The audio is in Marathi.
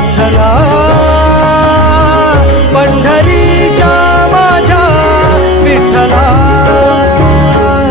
विठ्ठला